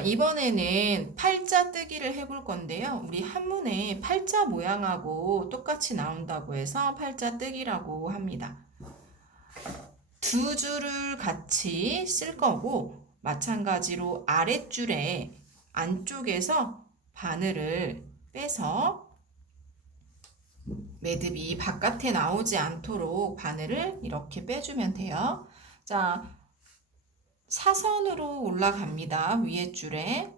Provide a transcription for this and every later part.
이번에는 팔자 뜨기를 해볼 건데요. 우리 한문에 팔자 모양하고 똑같이 나온다고 해서 팔자 뜨기라고 합니다. 두 줄을 같이 쓸 거고, 마찬가지로 아랫줄에 안쪽에서 바늘을 빼서 매듭이 바깥에 나오지 않도록 바늘을 이렇게 빼주면 돼요. 자, 사선으로 올라갑니다. 위에 줄에.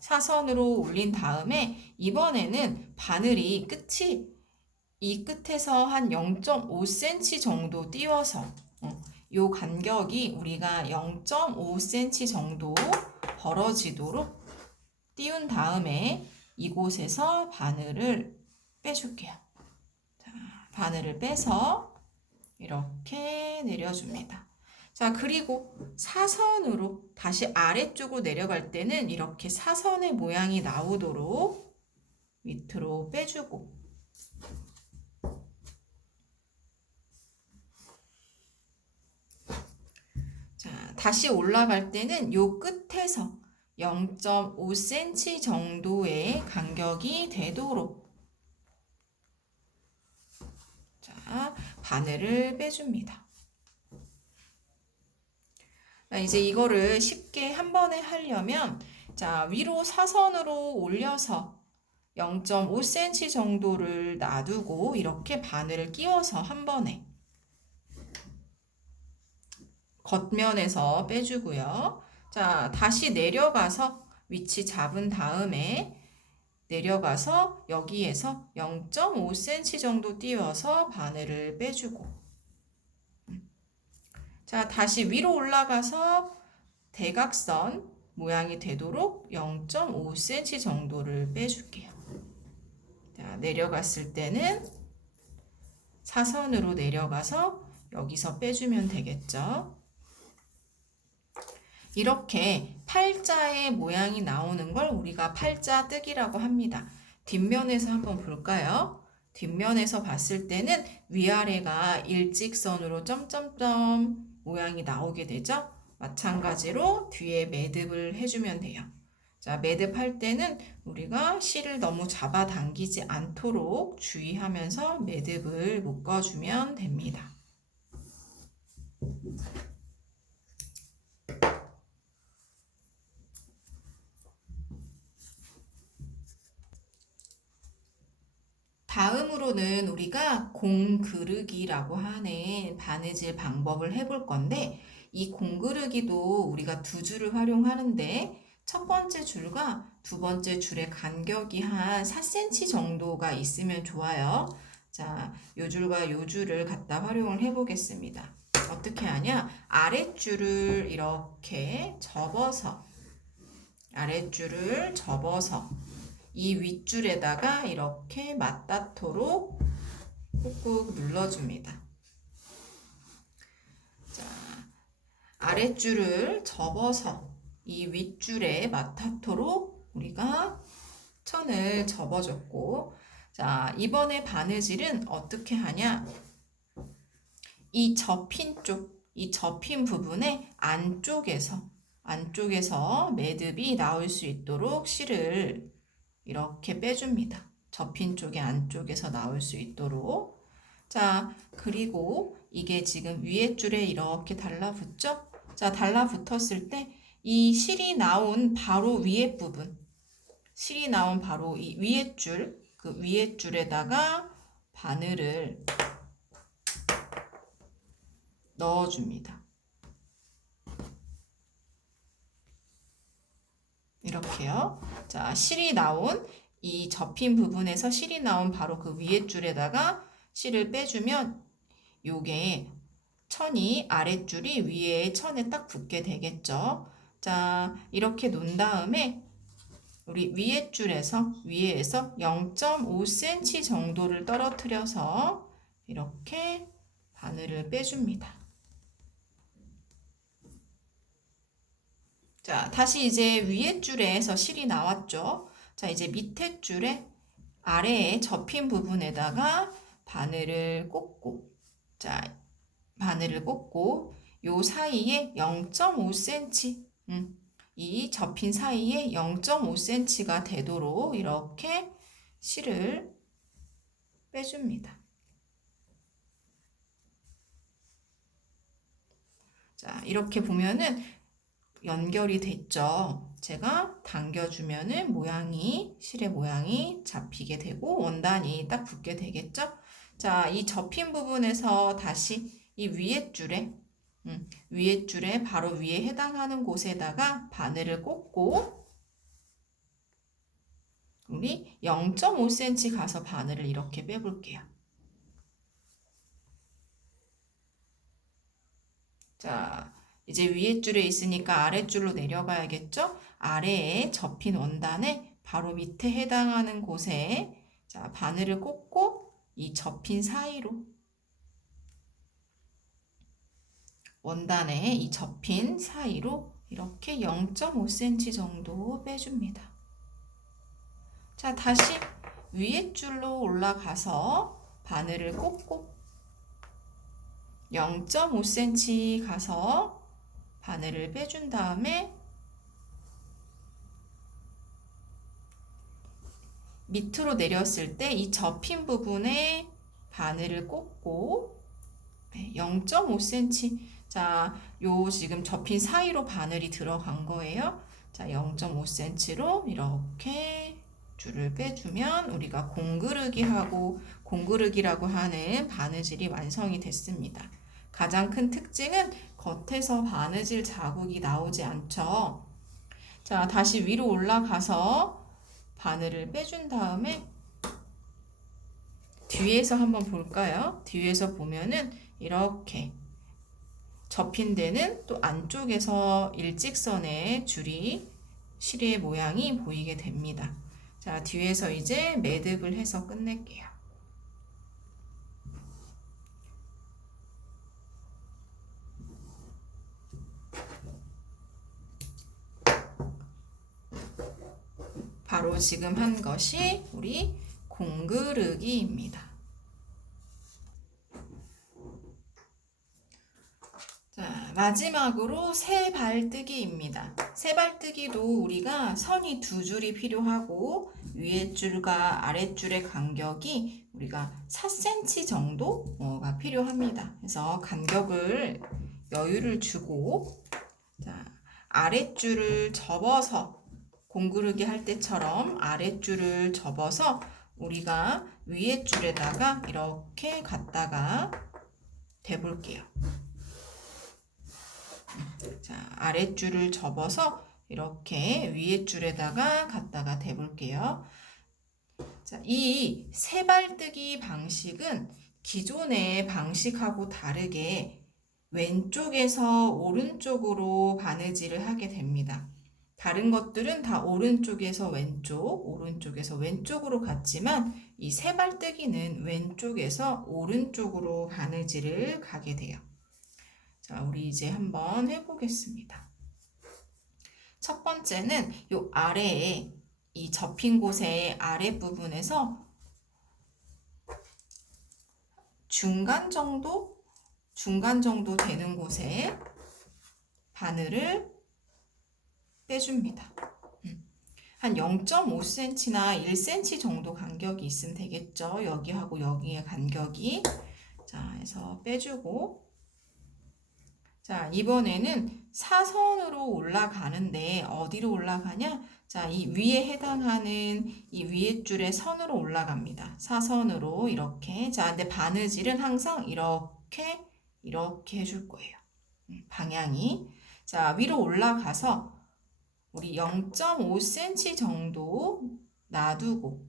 사선으로 올린 다음에 이번에는 바늘이 이 끝에서 한 0.5cm 정도 띄워서 요 간격이 우리가 0.5cm 정도 벌어지도록 띄운 다음에 이곳에서 바늘을 빼줄게요. 자, 바늘을 빼서 이렇게 내려줍니다. 자, 그리고 사선으로 다시 아래쪽으로 내려갈 때는 이렇게 사선의 모양이 나오도록 밑으로 빼주고, 자, 다시 올라갈 때는 요 끝에서 0.5cm 정도의 간격이 되도록 자, 바늘을 빼줍니다. 이제 이거를 쉽게 한 번에 하려면 자, 위로 사선으로 올려서 0.5cm 정도를 놔두고 이렇게 바늘을 끼워서 한 번에 겉면에서 빼주고요. 자, 다시 내려가서 위치 잡은 다음에 내려가서 여기에서 0.5cm 정도 띄워서 바늘을 빼주고, 자, 다시 위로 올라가서 대각선 모양이 되도록 0.5cm 정도를 빼줄게요. 자, 내려갔을 때는 사선으로 내려가서 여기서 빼주면 되겠죠. 이렇게 팔자의 모양이 나오는 걸 우리가 팔자 뜨기라고 합니다. 뒷면에서 한번 볼까요? 뒷면에서 봤을 때는 위아래가 일직선으로 점점점 모양이 나오게 되죠. 마찬가지로 뒤에 매듭을 해주면 돼요. 자, 매듭할 때는 우리가 실을 너무 잡아당기지 않도록 주의하면서 매듭을 묶어주면 됩니다. 다음으로는 우리가 공그르기라고 하는 바느질 방법을 해볼 건데, 이 공그르기도 우리가 두 줄을 활용하는데 첫 번째 줄과 두 번째 줄의 간격이 한 4cm 정도가 있으면 좋아요. 자, 요 줄과 요 줄을 갖다 활용을 해보겠습니다. 어떻게 하냐? 아랫줄을 이렇게 접어서 이 윗줄에다가 이렇게 맞닿도록 꾹꾹 눌러줍니다. 자, 아랫줄을 접어서 이 윗줄에 맞닿도록 우리가 천을 접어줬고, 자, 이번에 바느질은 어떻게 하냐? 이 접힌 부분의 안쪽에서 매듭이 나올 수 있도록 실을 이렇게 빼줍니다. 접힌 쪽의 안쪽에서 나올 수 있도록. 자, 그리고 이게 지금 위에 줄에 이렇게 달라붙죠? 자, 달라붙었을 때 이 실이 나온 바로 위에 부분, 실이 나온 바로 이 위에 줄, 그 위에 줄에다가 바늘을 넣어줍니다. 이렇게요. 자, 이 접힌 부분에서 실이 나온 바로 그 위에 줄에다가 실을 빼주면 요게 천이 아랫줄이 위에 천에 딱 붙게 되겠죠. 자, 이렇게 놓은 다음에 우리 위에서 0.5cm 정도를 떨어뜨려서 이렇게 바늘을 빼줍니다. 자, 다시 이제 위에 줄에서 실이 나왔죠. 자, 이제 밑에 줄에 아래에 접힌 부분에다가 바늘을 꽂고 요 사이에 0.5cm, 이 접힌 사이에 0.5cm가 되도록 이렇게 실을 빼줍니다. 자, 이렇게 보면은 연결이 됐죠. 제가 당겨주면은 실의 모양이 잡히게 되고 원단이 딱 붙게 되겠죠. 자, 이 접힌 부분에서 다시 이 위에 줄에 바로 위에 해당하는 곳에다가 바늘을 꽂고 우리 0.5cm 가서 바늘을 이렇게 빼볼게요. 자, 이제 위에 줄에 있으니까 아랫줄로 내려가야겠죠? 아래에 접힌 원단에 바로 밑에 해당하는 곳에 자, 바늘을 꽂고 이 접힌 사이로 원단에 이 접힌 사이로 이렇게 0.5cm 정도 빼줍니다. 자, 다시 위에 줄로 올라가서 바늘을 꽂고 0.5cm 가서 바늘을 빼준 다음에 밑으로 내렸을 때 이 접힌 부분에 바늘을 꽂고 0.5cm 자, 요 지금 접힌 사이로 바늘이 들어간 거예요. 자, 0.5cm로 이렇게 줄을 빼주면 우리가 공그르기라고 하는 바느질이 완성이 됐습니다. 가장 큰 특징은 겉에서 바느질 자국이 나오지 않죠. 자, 다시 위로 올라가서 바늘을 빼준 다음에 뒤에서 한번 볼까요? 뒤에서 보면은 이렇게 접힌 데는 또 안쪽에서 일직선의 실의 모양이 보이게 됩니다. 자, 뒤에서 이제 매듭을 해서 끝낼게요. 바로 지금 한 것이 우리 공그르기입니다. 자, 마지막으로 세발뜨기입니다. 세발뜨기도 우리가 선이 두 줄이 필요하고 위에 줄과 아래 줄의 간격이 우리가 4cm 정도가 필요합니다. 그래서 간격을 여유를 주고 자, 아랫줄을 접어서 공구르기 할 때처럼 아랫줄을 접어서 우리가 위에 줄에다가 이렇게 갖다가 대볼게요. 자, 아랫줄을 접어서 이렇게 위에 줄에다가 갖다가 대볼게요. 자, 이 세발뜨기 방식은 기존의 방식하고 다르게 왼쪽에서 오른쪽으로 바느질을 하게 됩니다. 다른 것들은 다 오른쪽에서 오른쪽에서 왼쪽으로 갔지만 이 세발뜨기는 왼쪽에서 오른쪽으로 바느질을 가게 돼요. 자, 우리 이제 한번 해보겠습니다. 첫 번째는 요 아래에 이 접힌 곳의 아랫부분에서 중간 정도 되는 곳에 바늘을 빼줍니다. 한 0.5cm나 1cm 정도 간격이 있으면 되겠죠. 여기하고 여기의 간격이. 자, 해서 빼주고 자, 이번에는 사선으로 올라가는데 어디로 올라가냐? 자, 이 위에 해당하는 이 위에 줄의 선으로 올라갑니다. 사선으로 이렇게. 자, 근데 바느질은 항상 이렇게 해줄 거예요. 방향이. 자, 위로 올라가서 우리 0.5cm 정도 놔두고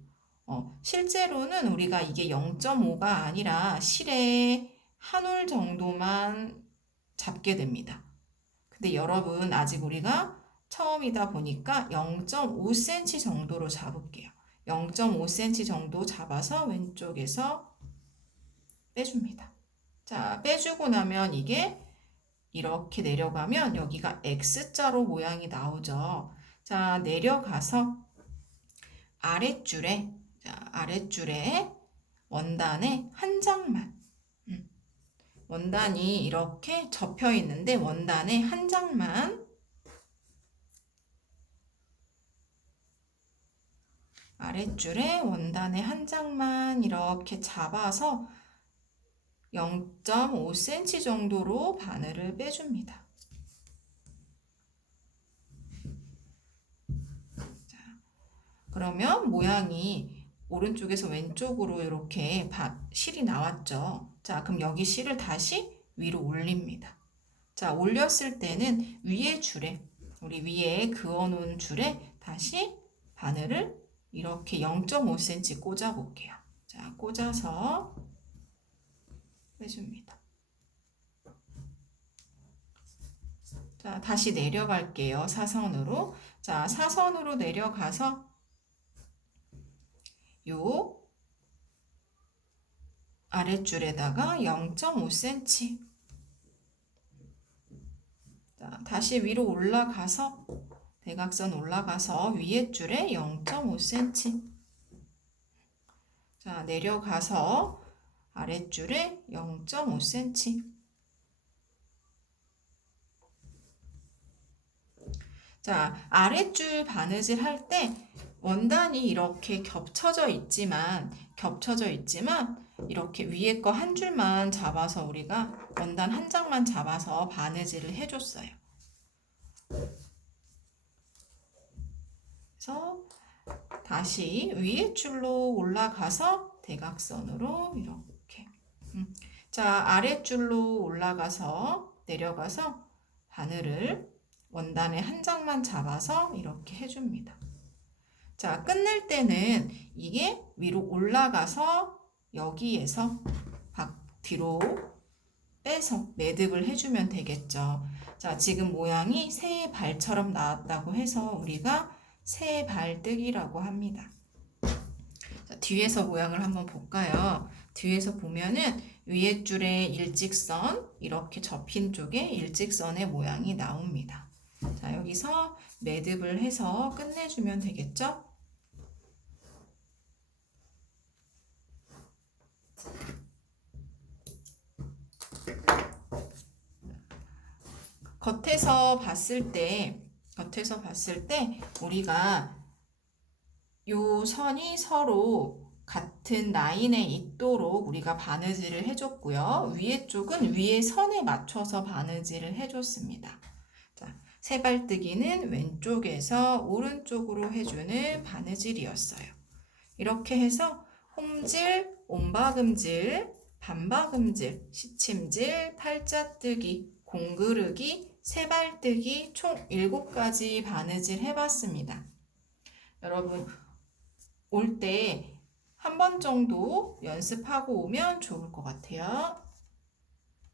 실제로는 우리가 이게 0.5가 아니라 실의 한 올 정도만 잡게 됩니다. 근데 여러분 아직 우리가 처음이다 보니까 0.5cm 정도로 잡을게요. 0.5cm 정도 잡아서 왼쪽에서 빼줍니다. 자, 빼주고 나면 이게 이렇게 내려가면 여기가 X자로 모양이 나오죠. 자, 내려가서 아랫줄에 원단에 한 장만 원단이 이렇게 접혀 있는데 원단의 한 장만 아랫줄에 원단의 한 장만 이렇게 잡아서 0.5cm 정도로 바늘을 빼줍니다. 자, 그러면 모양이 오른쪽에서 왼쪽으로 이렇게 실이 나왔죠. 자, 그럼 여기 실을 다시 위로 올립니다. 자, 올렸을 때는 위에 줄에, 우리 위에 그어놓은 줄에 다시 바늘을 이렇게 0.5cm 꽂아 볼게요. 자, 꽂아서 빼줍니다. 자, 다시 내려갈게요. 사선으로. 자, 사선으로 내려가서 요 아랫줄에다가 0.5cm. 자, 다시 위로 올라가서 대각선 올라가서 위에 줄에 0.5cm. 자, 내려가서 아랫줄에 0.5cm. 자, 아랫줄 바느질 할 때 원단이 이렇게 겹쳐져 있지만 이렇게 위에 거 한 줄만 잡아서 우리가 원단 한 장만 잡아서 바느질을 해줬어요. 그래서 다시 위에 줄로 올라가서 대각선으로 이렇게 자, 아랫줄로 올라가서 내려가서 바늘을 원단의 한 장만 잡아서 이렇게 해줍니다. 자, 끝낼 때는 이게 위로 올라가서 여기에서 뒤로 빼서 매듭을 해주면 되겠죠. 자, 지금 모양이 새의 발처럼 나왔다고 해서 우리가 새 발뜨기라고 합니다. 자, 뒤에서 모양을 한번 볼까요? 뒤에서 보면은 위에 줄에 일직선, 이렇게 접힌 쪽에 일직선의 모양이 나옵니다. 자, 여기서 매듭을 해서 끝내주면 되겠죠? 겉에서 봤을 때 우리가 요 선이 서로 같은 라인에 있도록 우리가 바느질을 해줬고요. 위에 쪽은 위에 선에 맞춰서 바느질을 해줬습니다. 자, 세발뜨기는 왼쪽에서 오른쪽으로 해주는 바느질이었어요. 이렇게 해서 홈질, 옴바금질, 반바금질, 시침질, 팔자뜨기, 공그르기, 세발뜨기 총 7가지 바느질 해봤습니다. 여러분 올 때 한 번 정도 연습하고 오면 좋을 것 같아요.